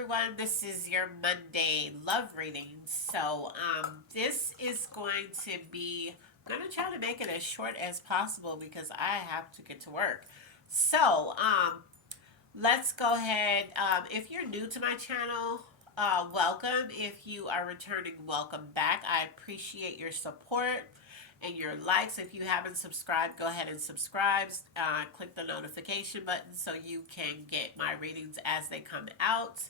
everyone. This is your Monday love reading. This is going to be. I'm gonna try to make it as short as possible because I have to get to work. So, let's go ahead. If you're new to my channel, welcome. If you are returning, welcome back. I appreciate your support and your likes. If you haven't subscribed, go ahead and subscribe. Click the notification button so you can get my readings as they come out.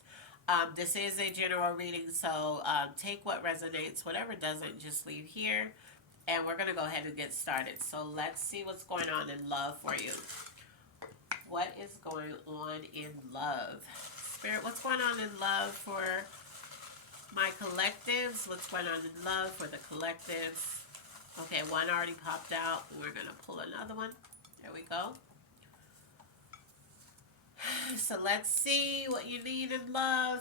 This is a general reading, so take what resonates. Whatever doesn't, just leave here. And we're going to go ahead and get started. So let's see what's going on in love for you. What is going on in love? Spirit, what's going on in love for my collectives? What's going on in love for the collectives? Okay, one already popped out. We're going to pull another one. There we go. So let's see what you need in love.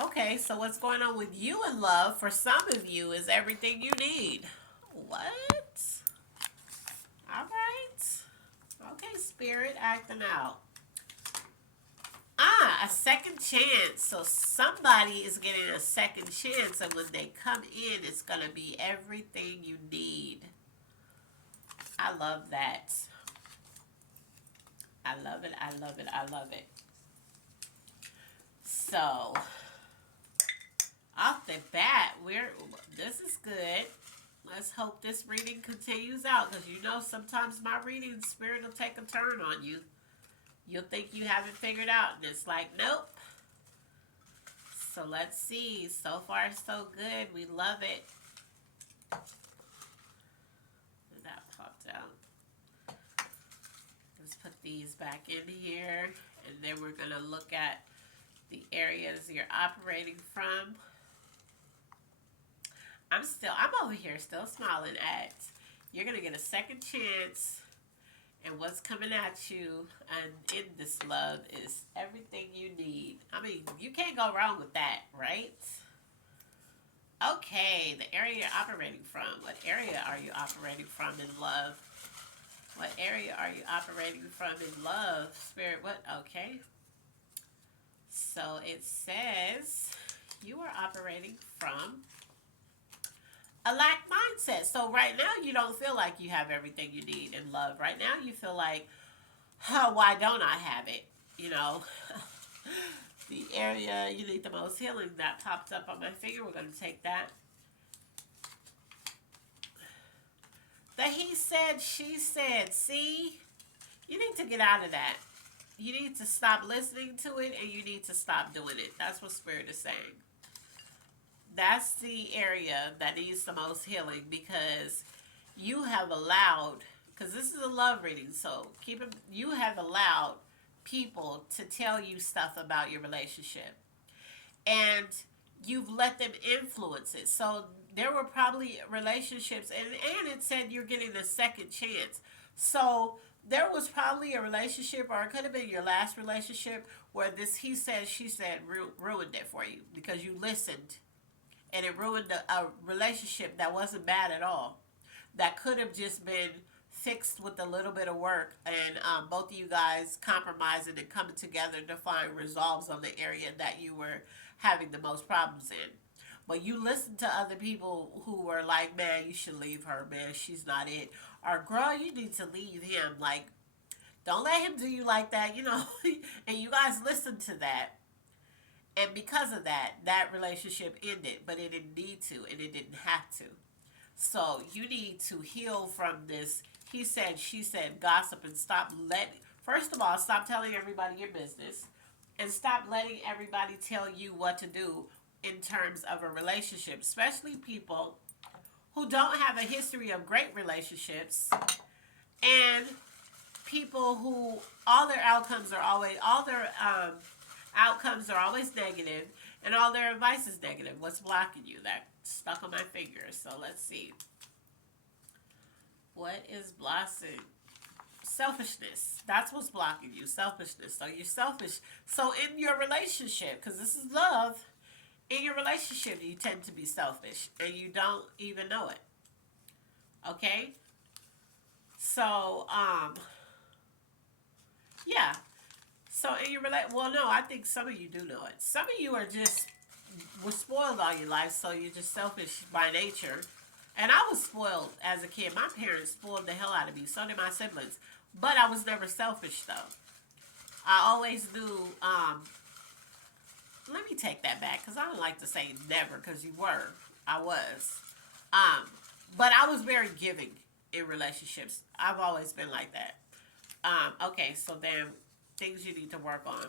Okay, so what's going on with you in love for some of you is everything you need. What? All right. Okay, Spirit, acting out. A second chance. So somebody is getting a second chance, and when they come in, it's going to be everything you need. I love that. I love it. I love it. I love it. So, off the bat, this is good. Let's hope this reading continues out, because you know sometimes my reading spirit will take a turn on you. You'll think you have it figured out, and it's like, nope. So let's see. So far, so good. We love it. And that popped out. Let's put these back in here, and then we're going to look at the areas you're operating from. I'm over here still smiling at. You're going to get a second chance. And what's coming at you and in this love is everything you need. I mean, you can't go wrong with that, right? Okay, the area you're operating from. What area are you operating from in love? What area are you operating from in love? Spirit, what? Okay. So it says you are operating from a lack mindset. So right now you don't feel like you have everything you need in love. Right now you feel like, oh, why don't I have it? You know, the area you need the most healing, that popped up on my finger. We're going to take that. The he said, she said. See, you need to get out of that. You need to stop listening to it, and you need to stop doing it. That's what Spirit is saying. That's the area that needs the most healing, because you have allowed, because this is a love reading, so you have allowed people to tell you stuff about your relationship, and you've let them influence it. So there were probably relationships, and it said you're getting a second chance. So there was probably a relationship, or it could have been your last relationship, where this he said, she said ruined it for you because you listened. And it ruined a relationship that wasn't bad at all. That could have just been fixed with a little bit of work, and both of you guys compromising and coming together to find resolves on the area that you were having the most problems in. But you listened to other people who were like, man, you should leave her, man, she's not it. Or, girl, you need to leave him. Like, don't let him do you like that, you know. And you guys listened to that. And because of that, that relationship ended, but it didn't need to, and it didn't have to. So you need to heal from this he said, she said gossip, and first of all, stop telling everybody your business, and stop letting everybody tell you what to do in terms of a relationship, especially people who don't have a history of great relationships, and people who all their outcomes are always negative, and all their advice is negative. What's blocking you? That stuck on my finger. So let's see. What is blocking? Selfishness. That's what's blocking you. Selfishness. So you're selfish. So in your relationship, because this is love, in your relationship you tend to be selfish, and you don't even know it. Okay? So, yeah. So in your well, no, I think some of you do know it. Some of you are just was spoiled all your life, so you're just selfish by nature. And I was spoiled as a kid. My parents spoiled the hell out of me. So did my siblings. But I was never selfish though. I always knew. Let me take that back because I don't like to say never because you were. I was. Um, but I was very giving in relationships. I've always been like that. Okay, so then things you need to work on.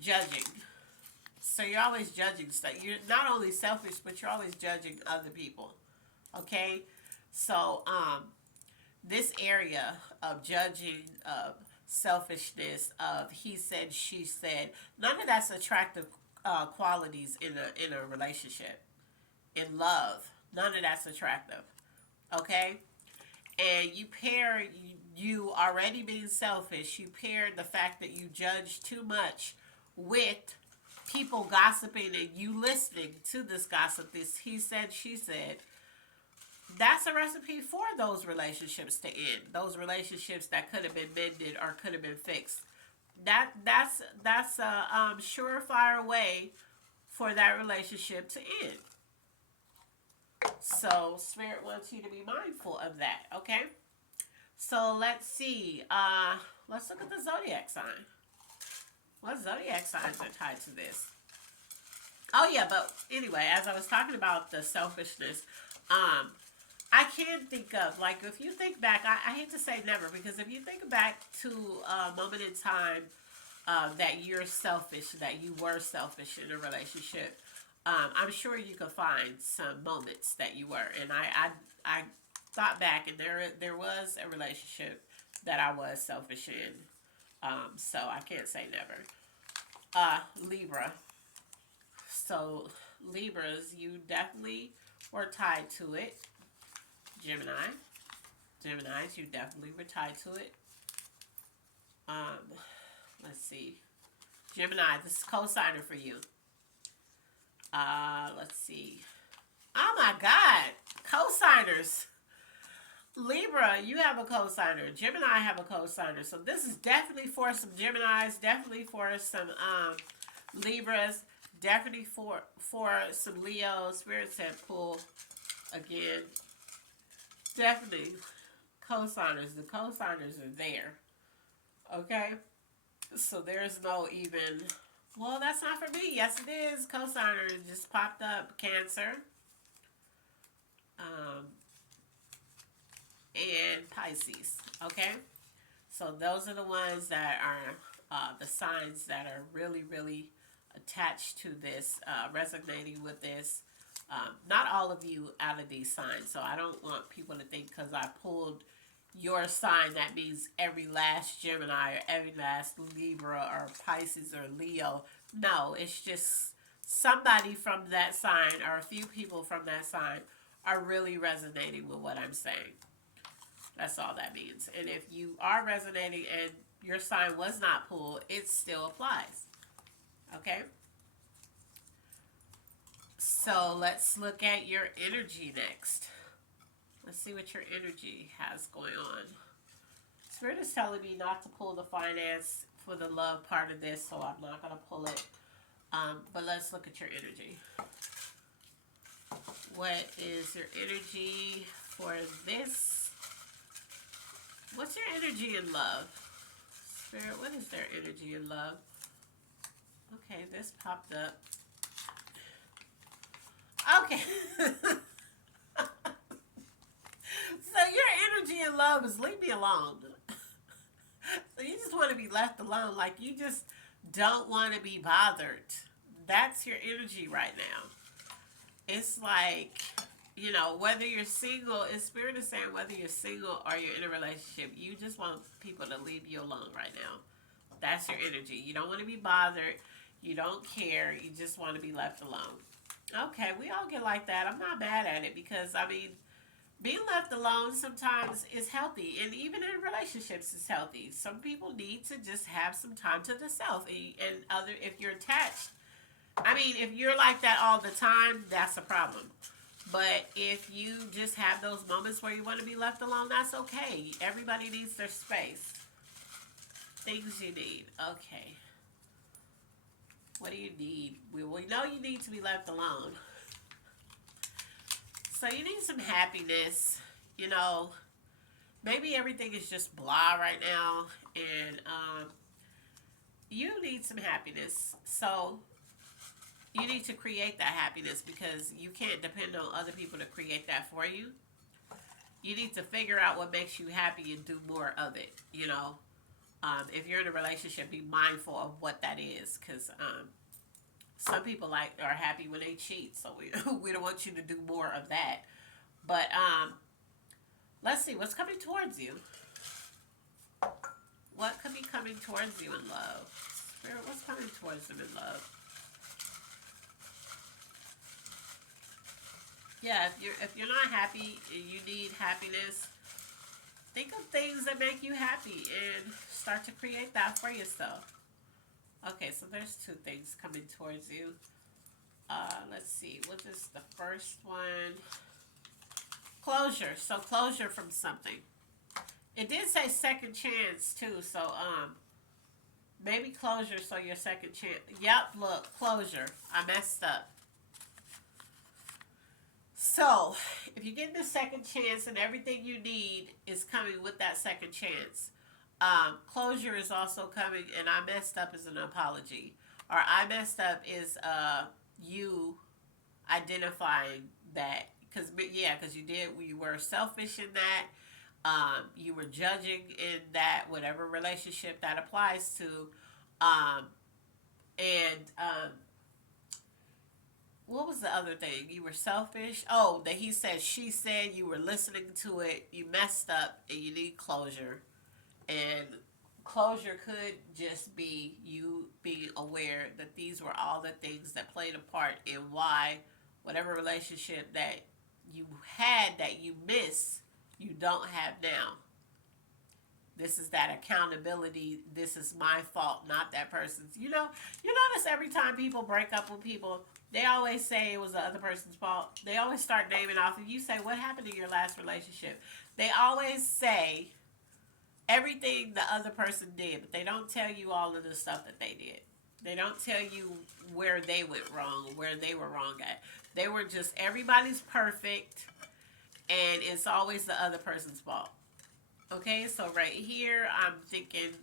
Judging. So you're always judging stuff. You're not only selfish, but you're always judging other people. Okay? So, this area of judging, of selfishness, of he said, she said, none of that's attractive qualities in a relationship. In love, none of that's attractive. Okay? And you pair you already being selfish, you pair the fact that you judge too much with people gossiping and you listening to this gossip, this he said, she said, that's a recipe for those relationships to end. Those relationships that could have been mended or could have been fixed. That's a surefire way for that relationship to end. So Spirit wants you to be mindful of that. Okay. So let's see. Let's look at the zodiac sign. What zodiac signs are tied to this? Oh yeah, but anyway, as I was talking about the selfishness, I can think of, like, if you think back, I hate to say never, because if you think back to a moment in time that you're selfish, that you were selfish in a relationship, I'm sure you could find some moments that you were. And I thought back, and there was a relationship that I was selfish in. So I can't say never. Libra. So Libras, you definitely were tied to it. Gemini. Geminis, you definitely were tied to it. Let's see. Gemini, this is co-signer for you. Let's see. Oh my God. Co-signers. Libra, you have a co-signer. Gemini have a co-signer. So this is definitely for some Geminis, definitely for some Libras, definitely for some Leos. Spirit said pull again. Definitely co-signers. The co-signers are there. Okay? So there's no even, well, that's not for me. Yes, it is. Co-signer just popped up. Cancer. And Pisces. Okay? So those are the ones that are the signs that are really, really attached to this, resonating with this. Not all of you out of these signs. So I don't want people to think because I pulled your sign that means every last Gemini or every last Libra or Pisces or Leo. No, it's just somebody from that sign or a few people from that sign are really resonating with what I'm saying. That's all that means. And if you are resonating and your sign was not pulled, it still applies. Okay? So let's look at your energy next. Let's see what your energy has going on. Spirit is telling me not to pull the finance for the love part of this, so I'm not going to pull it. But let's look at your energy. What is your energy for this? What's your energy in love? Spirit, what is their energy in love? Okay, this popped up. Okay. So your energy in love is leave me alone. So you just want to be left alone. Like you just don't want to be bothered. That's your energy right now. It's like, you know, whether you're single, it's Spirit is saying whether you're single or you're in a relationship, you just want people to leave you alone right now. That's your energy. You don't want to be bothered. You don't care. You just want to be left alone. Okay, we all get like that. I'm not mad at it because, I mean, being left alone sometimes is healthy. And even in relationships is healthy. Some people need to just have some time to themselves. And other, if you're attached, I mean, if you're like that all the time, that's a problem. But if you just have those moments where you want to be left alone, that's okay. Everybody needs their space. things you need. Okay. What do you need? We know you need to be left alone. So you need some happiness. You know, maybe everything is just blah right now, and you need some happiness. So you need to create that happiness because you can't depend on other people to create that for you. You need to figure out what makes you happy and do more of it. If you're in a relationship, be mindful of what that is, because some people are happy when they cheat, so we we don't want you to do more of that. But let's see what's coming towards you. What could be coming towards you in love? Spirit, what's coming towards them in love? Yeah, if you're not happy and you need happiness, think of things that make you happy and start to create that for yourself. Okay, so there's two things coming towards you. Let's see, what is the first one? Closure. So closure from something. It did say second chance too, so maybe closure, so your second chance. Yep, look, closure. I messed up. So, if you get the second chance and everything you need is coming with that second chance, closure is also coming, and I messed up is an apology. Or I messed up is you identifying that, because you were selfish in that. You were judging in that, whatever relationship that applies to. And what was the other thing? You were selfish. Oh, that he said, she said, you were listening to it, you messed up, and you need closure. And closure could just be you being aware that these were all the things that played a part in why whatever relationship that you had that you miss, you don't have now. This is that accountability. This is my fault, not that person's. You notice every time people break up with people, they always say it was the other person's fault. They always start naming off. If you say, what happened in your last relationship? They always say everything the other person did, but they don't tell you all of the stuff that they did. They don't tell you where they went wrong, where they were wrong at. They were just, everybody's perfect, and it's always the other person's fault. Okay, so right here, I'm thinking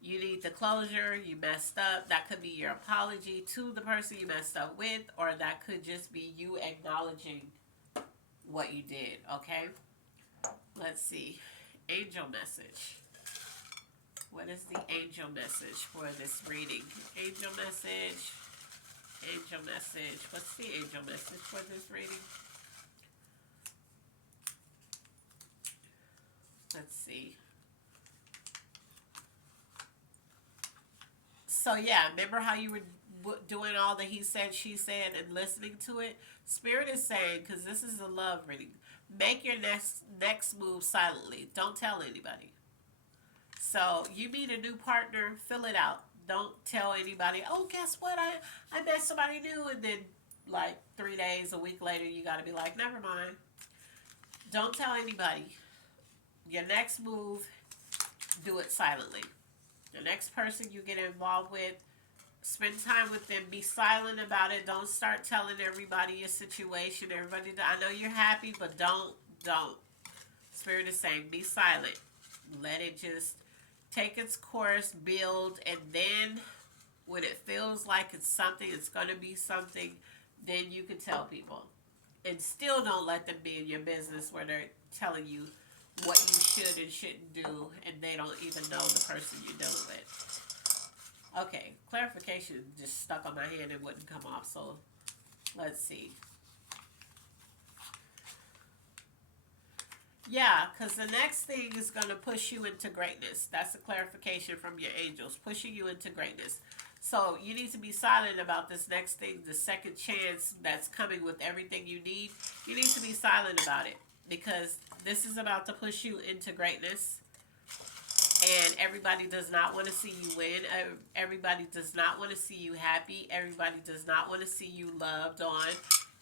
you need the closure, you messed up. That could be your apology to the person you messed up with, or that could just be you acknowledging what you did, okay? Let's see. Angel message. What is the angel message for this reading? Angel message. Angel message. What's the angel message for this reading? Let's see. So yeah, remember how you were doing all the he said, she said, and listening to it? Spirit is saying, because this is a love reading, make your next move silently. Don't tell anybody. So you meet a new partner, fill it out. Don't tell anybody, oh, guess what? I met somebody new, and then like 3 days, a week later, you got to be like, never mind. Don't tell anybody. Your next move, do it silently. The next person you get involved with, spend time with them. Be silent about it. Don't start telling everybody your situation. Everybody, I know you're happy, but don't. Spirit is saying, be silent. Let it just take its course, build, and then when it feels like it's something, it's going to be something, then you can tell people. And still don't let them be in your business where they're telling you what you should and shouldn't do, and they don't even know the person you're dealing with. Okay, clarification just stuck on my hand and wouldn't come off, so let's see. Yeah, because the next thing is going to push you into greatness. That's a clarification from your angels, pushing you into greatness. So you need to be silent about this next thing, the second chance that's coming with everything you need. You need to be silent about it, because this is about to push you into greatness. And everybody does not want to see you win. Everybody does not want to see you happy. Everybody does not want to see you loved on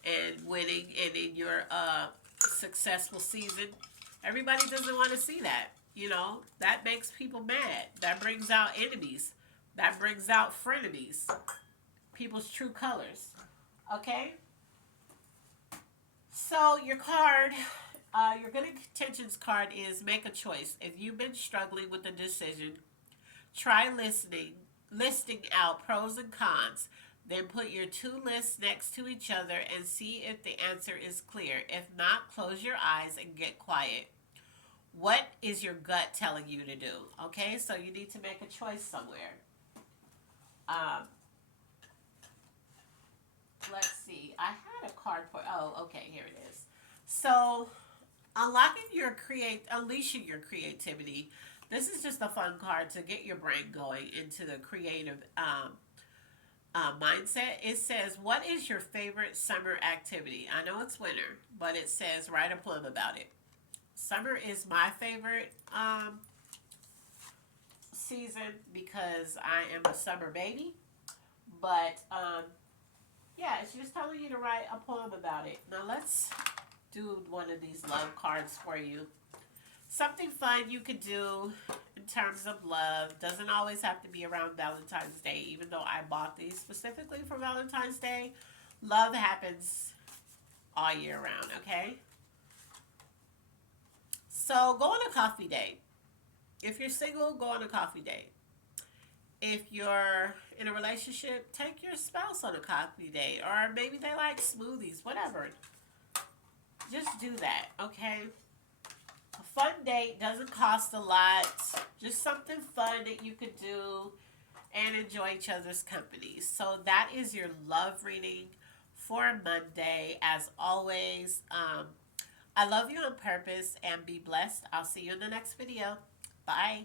and winning and in your successful season. Everybody doesn't want to see that. You know, that makes people mad. That brings out enemies. That brings out frenemies. People's true colors. Okay? So, your card, your good intentions card is make a choice. If you've been struggling with a decision, try listing out pros and cons. Then put your two lists next to each other and see if the answer is clear. If not, close your eyes and get quiet. What is your gut telling you to do? Okay, so you need to make a choice somewhere. Um, let's see. I had a card for. Oh, okay, here it is. So, unleashing your creativity. This is just a fun card to get your brain going into the creative mindset. It says, "What is your favorite summer activity?" I know it's winter, but it says write a poem about it. Summer is my favorite season because I am a summer baby. But yeah, it's just telling you to write a poem about it. Now let's do one of these love cards for you. Something fun you could do in terms of love doesn't always have to be around Valentine's Day, even though I bought these specifically for Valentine's Day. Love happens all year round, okay? So go on a coffee date. If you're single, go on a coffee date. If you're in a relationship, take your spouse on a coffee date. Or maybe they like smoothies, whatever. Just do that, okay? A fun date doesn't cost a lot. Just something fun that you could do and enjoy each other's company. So that is your love reading for Monday. As always, I love you on purpose and be blessed. I'll see you in the next video. Bye.